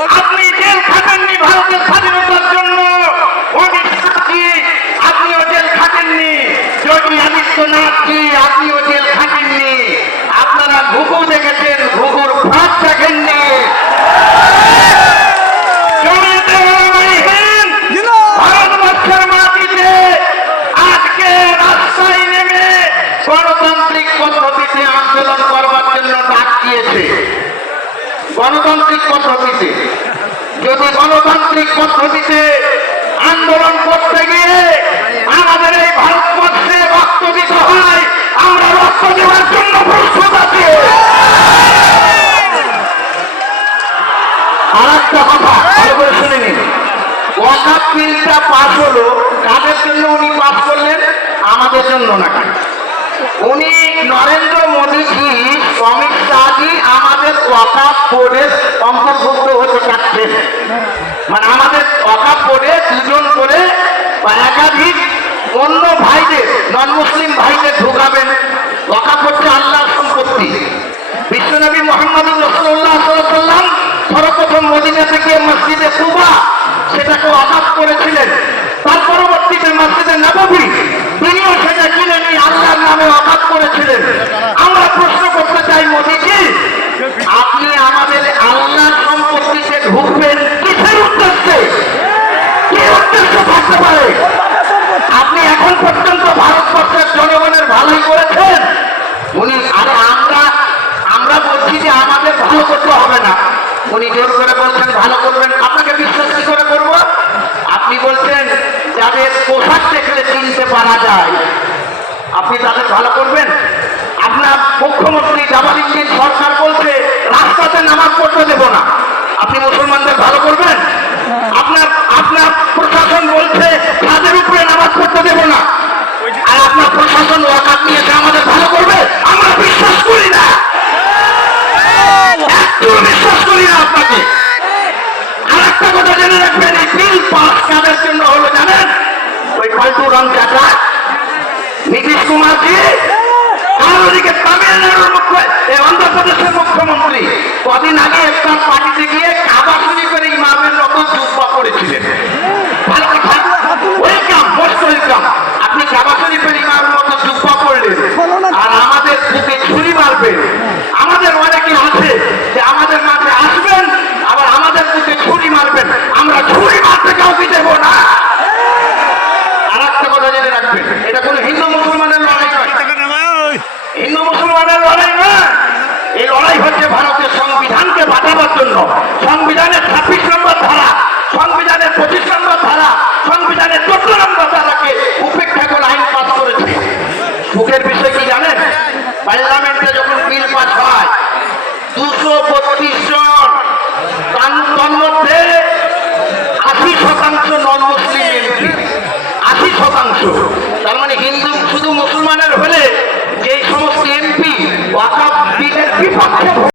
আপনি জেল খাটেননি ভারতের স্বাধীনতার জন্য। অমিত শাহজি আপনিও জেল খাটেননি। যোগী আদিত্যনাথজি আপনিও আপনারা ঘুঘু দেখেছেন ঘুঘুর গণতান্ত্রিক পদ্ধতিতে, যদি গণতান্ত্রিক পদ্ধতিতে আন্দোলন করতে গিয়ে আমাদের এই ভারতবর্ষে রক্ত দিতে হয়, আমরা রক্ত দেওয়ার জন্য প্রস্তুত আছি। আর একটা কথা, ভালো শুনে নিন। ওয়াকাপ বিলটা পাস হলো, কাদের জন্য উনি পাস করলেন? আমাদের জন্য নাকি। উনি নরেন্দ্র মোদীজি অমিত শাহজি আমাদের ওয়াকাপ বোর্ডের অন্তর্ভুক্ত হতে চাচ্ছেন। মানে আমাদের ওয়াকাপ বোর্ডে দুজন করে একাধিক অন্য ভাইদের নন মুসলিম ভাইদের ঢুকাবেন। ওয়াকাপ হচ্ছে আল্লাহর সম্পত্তি। বিশ্বনবী মোহাম্মদ রসুল্লাহ সাল্লাম সর্বপ্রথম মদিনা থেকে মসজিদে কুবা, সেটাকে অকাপ করেছিলেন। তার পরবর্তীতে মসজিদে নবী তিনিও সেটা কিনে নিয়ে আল্লাহর নামে অকাপ করেছিলেন। আমরা প্রশ্ন করতে চাই, মোদীজি, আপনি আমাদের আল্লাহর সম্পত্তিতে ঢুকবেন কিসের উদ্দেশ্যে? কি উদ্দেশ্য থাকতে পারে? আপনি এখন পর্যন্ত ভারতবর্ষের জনগণের ভালোই করেছেন। উনি, আরে আমরা আমরা বলছি যে আমাদের ভালো করতে হবে না। উনি জোর করে বলছেন, ভালো করবেন আপনাকে বিশ্বাস কি করে করব আপনি বলছেন যাদের পোশাক দেখলে চিনতে পারা যায়। আপনি তাদের ভালো করবেন? আপনার মুখ্যমন্ত্রী জামালুদ্দিন সরকার বলছে, রাস্তাতে নামাজ পড়তে দেব না। আপনি মুসলমানদের ভালো করবেন? আপনার আপনার প্রশাসন বলছে, তাদের উপরে নামাজ পড়তে দেব না। আর আপনার প্রশাসন ওয়াকাত নিয়েছে, আমাদের ভালো করবে? আমরা বিশ্বাস করি না। একটু বিশ্বাস করি না আপনাকে। আর একটা কথা জেনে রাখবেন, এই বিল পাস কাদের জন্য হলো জানেন? কুমারজি আর ওদিকে তামিলনাড়ুর মুখ্য অন্ধ্রপ্রদেশের মুখ্যমন্ত্রী। কদিন আগে একটা পার্টিতে গিয়ে কাবা শরীফের ইমামের মতো জুব্বা করেছিলেন ভালো কথা ওয়েলকাম মোস্ট ওয়েলকাম আপনি কাবা শরীফের ইমামের মতো জুব্বা করলেন আর আমাদের বুকে ছুরি মারবেন আমাদের অনেকে আছে যে আমাদের মাঝে আসবেন আবার আমাদের বুকে ছুরি মারবেন আমরা ছুরি মারতে কাউকে দেব না আর একটা কথা জেনে রাখবেন এটা কোনো হিন্দু মুসলমানের লড়াই নয় হিন্দু মুসলমানের লড়াই না এই লড়াই হচ্ছে ভারতের সংবিধানকে বাঁচাবার জন্য। সংবিধানের ছাব্বিশ নম্বর ধারা সংবিধানের পঁচিশ নম্বর ধারা সংবিধানের চোদ্দ নম্বর ধারাকে উপেক্ষা করে আইন পাস করেছে। সুখের বিষয় কি জানেন? পার্লামেন্টে যখন বিল পাস হয়, দুশো বত্রিশ জন